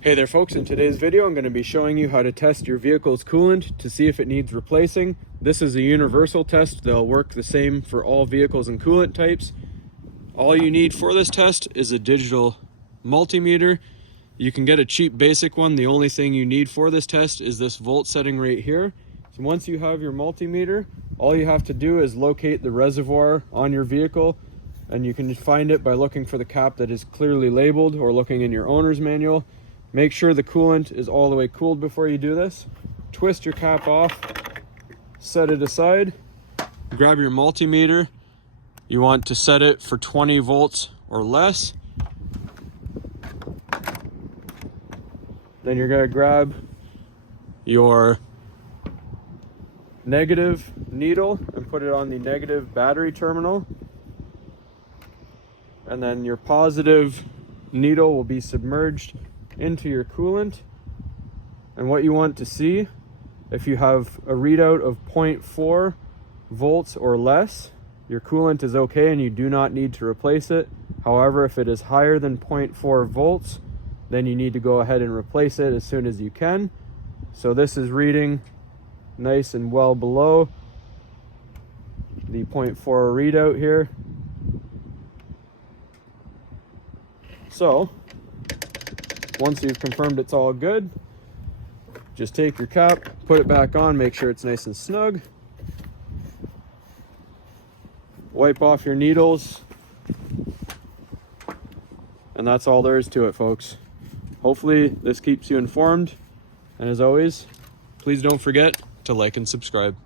Hey there folks, in today's video I'm going to be showing you how to test your vehicle's coolant to see if it needs replacing. This is a universal test. They'll work the same for all vehicles and coolant types. All you need for this test is a digital multimeter. You can get a cheap basic one. The only thing you need for this test is this volt setting right here. So once you have your multimeter, all you have to do is locate the reservoir on your vehicle, and you can find it by looking for the cap that is clearly labeled or looking in your owner's manual. Make sure the coolant is all the way cooled before you do this. Twist your cap off, set it aside, grab your multimeter. You want to set it for 20 volts or less. Then you're going to grab your negative needle and put it on the negative battery terminal. And then your positive needle will be submerged into your coolant. And what you want to see, if you have a readout of 0.4 volts or less, your coolant is okay and you do not need to replace it. However, if it is higher than 0.4 volts, then you need to go ahead and replace it as soon as you can. So this is reading nice and well below the 0.4 readout here. So once you've confirmed it's all good, just take your cap, put it back on, make sure it's nice and snug. Wipe off your needles. And that's all there is to it, folks. Hopefully this keeps you informed. And as always, please don't forget to like and subscribe.